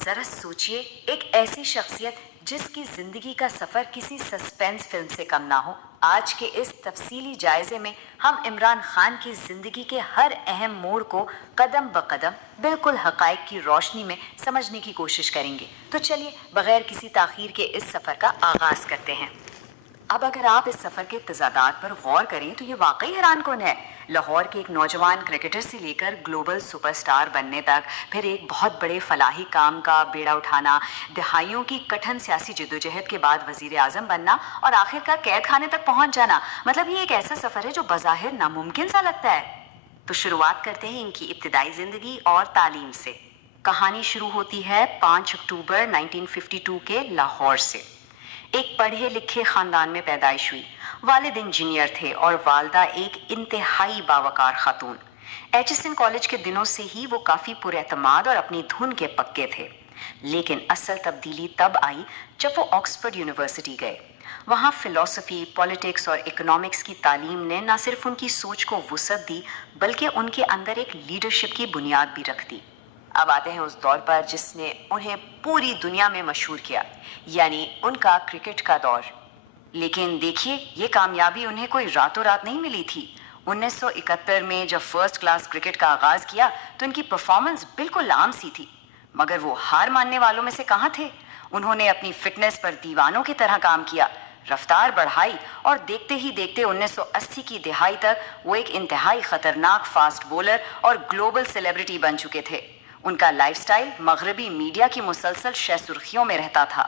ذرا سوچئے، ایک ایسی شخصیت جس کی زندگی کا سفر کسی سسپینس فلم سے کم نہ ہو۔ آج کے اس تفصیلی جائزے میں ہم عمران خان کی زندگی کے ہر اہم موڑ کو قدم بقدم بالکل حقائق کی روشنی میں سمجھنے کی کوشش کریں گے۔ تو چلیے بغیر کسی تاخیر کے اس سفر کا آغاز کرتے ہیں۔ اب اگر آپ اس سفر کے تضادات پر غور کریں تو یہ واقعی حیران کن ہے۔ لاہور کے ایک نوجوان کرکٹر سے لے کر گلوبل سپر سٹار بننے تک، پھر ایک بہت بڑے فلاحی کام کا بیڑا اٹھانا، دہائیوں کی کٹھن سیاسی جدوجہد کے بعد وزیر اعظم بننا اور آخر کار قید خانے تک پہنچ جانا، مطلب یہ ایک ایسا سفر ہے جو بظاہر ناممکن سا لگتا ہے۔ تو شروعات کرتے ہیں ان کی ابتدائی زندگی اور تعلیم سے۔ کہانی شروع ہوتی ہے 5 اکتوبر 1952 کے لاہور سے۔ ایک پڑھے لکھے خاندان میں پیدائش ہوئی۔ والد انجینئر تھے اور والدہ ایک انتہائی باوقار خاتون۔ ایچ ایس این کالج کے دنوں سے ہی وہ کافی پر اعتماد اور اپنی دھن کے پکے تھے، لیکن اصل تبدیلی تب آئی جب وہ آکسفورڈ یونیورسٹی گئے۔ وہاں فلسفی، پولیٹکس اور اکنامکس کی تعلیم نے نہ صرف ان کی سوچ کو وسعت دی بلکہ ان کے اندر ایک لیڈرشپ کی بنیاد بھی رکھ دی۔ اب آتے ہیں اس دور پر جس نے انہیں پوری دنیا میں مشہور کیا، یعنی ان کا کرکٹ کا دور۔ لیکن دیکھیے، یہ کامیابی انہیں کوئی راتوں رات نہیں ملی تھی۔ 1971 میں جب فرسٹ کلاس کرکٹ کا آغاز کیا تو ان کی پرفارمنس بالکل عام سی تھی، مگر وہ ہار ماننے والوں میں سے کہاں تھے۔ انہوں نے اپنی فٹنس پر دیوانوں کی طرح کام کیا، رفتار بڑھائی اور دیکھتے ہی دیکھتے 1980 کی دہائی تک وہ ایک انتہائی خطرناک فاسٹ بولر اور گلوبل سیلیبریٹی بن چکے تھے۔ ان کا لائف سٹائل مغربی میڈیا کی مسلسل شہ سرخیوں میں رہتا تھا۔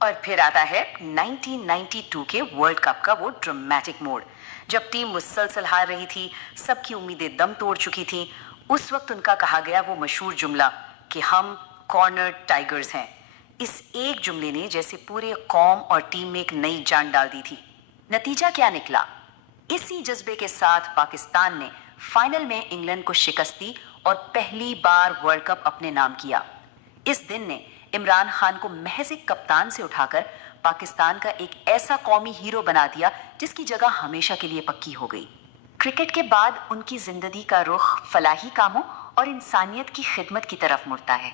اور پھر آتا ہے 1992 کے ورلڈ کپ کا وہ ڈرامیٹک موڑ، جب ٹیم مسلسل ہار رہی تھی، سب کی امیدیں دم توڑ چکی تھیں۔ اس وقت ان کا کہا گیا وہ مشہور جملہ کہ ہم کارنر ٹائیگرز ہیں، اس ایک جملے نے جیسے پورے قوم اور ٹیم میں ایک نئی جان ڈال دی تھی۔ نتیجہ کیا نکلا؟ اسی جذبے کے ساتھ پاکستان نے فائنل میں انگلینڈ کو شکست دی اور پہلی بار ورلڈ کپ اپنے نام کیا۔ اس دن نے عمران خان کو محض ایک کپتان سے اٹھا کر پاکستان کا ایک ایسا قومی ہیرو بنا دیا جس کی جگہ ہمیشہ کے لیے پکی ہو گئی۔ کرکٹ کے بعد ان کی زندگی کا رخ فلاحی کاموں اور انسانیت کی خدمت کی طرف مڑتا ہے۔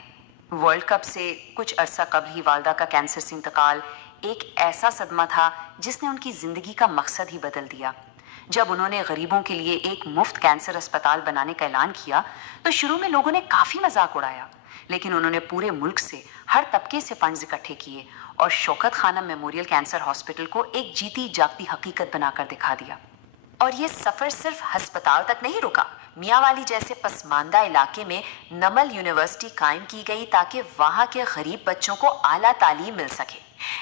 ورلڈ کپ سے کچھ عرصہ قبل ہی والدہ کا کینسر سے انتقال ایک ایسا صدمہ تھا جس نے ان کی زندگی کا مقصد ہی بدل دیا۔ جب انہوں نے غریبوں کے لیے ایک مفت کینسر اسپتال بنانے کا اعلان کیا تو شروع میں لوگوں نے کافی مذاق اڑایا، لیکن انہوں نے پورے ملک سے، ہر طبقے سے فنڈز اکٹھے کیے اور شوکت خانم میموریل کینسر ہاسپٹل کو ایک جیتی جاگتی حقیقت بنا کر دکھا دیا۔ اور یہ سفر صرف ہسپتال تک نہیں رکا۔ میاں والی جیسے پسماندہ علاقے میں نمل یونیورسٹی قائم کی گئی تاکہ وہاں کے غریب بچوں کو اعلیٰ تعلیم مل سکے۔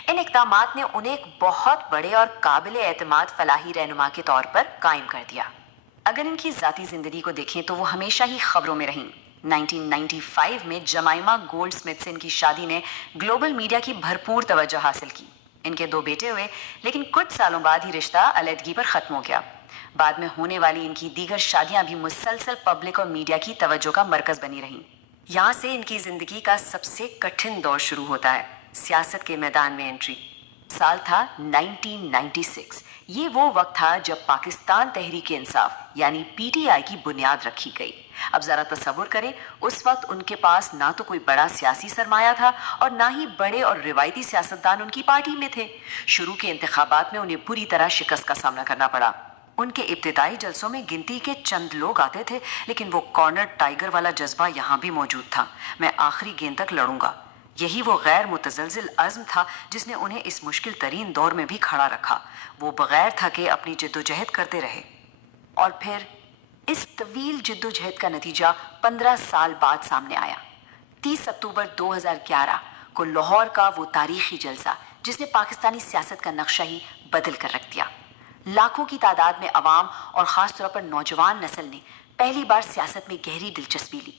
ان اقدامات نے انہیں ایک بہت بڑے اور قابل اعتماد فلاحی رہنما کے طور پر قائم کر دیا۔ اگر ان کی ذاتی زندگی کو دیکھیں تو وہ ہمیشہ ہی خبروں میں رہیں۔ 1995 میں جمائما گولڈ سمتھ سے ان کی شادی نے گلوبل میڈیا کی بھرپور توجہ حاصل کی۔ ان کے 2 بیٹے ہوئے، لیکن کچھ سالوں بعد ہی رشتہ علیحدگی پر ختم ہو گیا۔ بعد میں ہونے والی ان کی دیگر شادیاں بھی مسلسل پبلک اور میڈیا کی توجہ کا مرکز بنی رہیں۔ یہاں سے ان کی زندگی کا سب سے کٹھن دور شروع ہوتا ہے، سیاست کے میدان میں انٹری۔ سال تھا 1996۔ یہ وہ وقت تھا جب پاکستان تحریک انصاف یعنی پی ٹی آئی کی بنیاد رکھی گئی۔ اب ذرا تصور کریں، اس وقت ان کے پاس نہ تو کوئی بڑا سیاسی سرمایہ تھا اور نہ ہی بڑے اور روایتی سیاستدان ان کی پارٹی میں تھے۔ شروع کے انتخابات میں انہیں بری طرح شکست کا سامنا کرنا پڑا۔ ان کے ابتدائی جلسوں میں گنتی کے چند لوگ آتے تھے، لیکن وہ کارنر ٹائیگر والا جذبہ یہاں بھی موجود تھا۔ میں آخری گیند تک لڑوں گا۔ یہی وہ غیر متزلزل عزم تھا جس نے انہیں اس مشکل ترین دور میں بھی کھڑا رکھا۔ وہ بغیر تھکے اپنی جدوجہد کرتے رہے۔ اور پھر اس طویل جدوجہد کا نتیجہ 15 سال بعد سامنے آیا۔ 30 اکتوبر 2011 کو لاہور کا وہ تاریخی جلسہ جس نے پاکستانی سیاست کا نقشہ ہی بدل کر رکھ دیا۔ لاکھوں کی تعداد میں عوام اور خاص طور پر نوجوان نسل نے پہلی بار سیاست میں گہری دلچسپی لی۔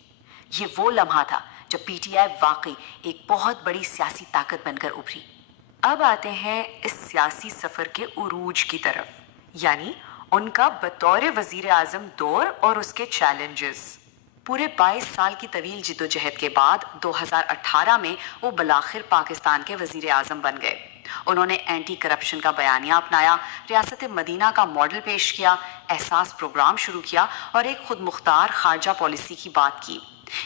یہ وہ لمحہ تھا جب پی ٹی آئی واقعی ایک بہت بڑی سیاسی طاقت بن کر ابھری۔ اب آتے ہیں اس سیاسی سفر کے عروج کی طرف، یعنی ان کا بطور وزیر اعظم دور اور اس کے چیلنجز۔ پورے 22 سال کی طویل جدوجہد کے بعد 2018 میں وہ بالآخر پاکستان کے وزیر اعظم بن گئے۔ انہوں نے اینٹی کرپشن کا بیانیہ اپنایا، ریاست مدینہ کا ماڈل پیش کیا، احساس پروگرام شروع کیا اور ایک خود مختار خارجہ پالیسی کی بات کی۔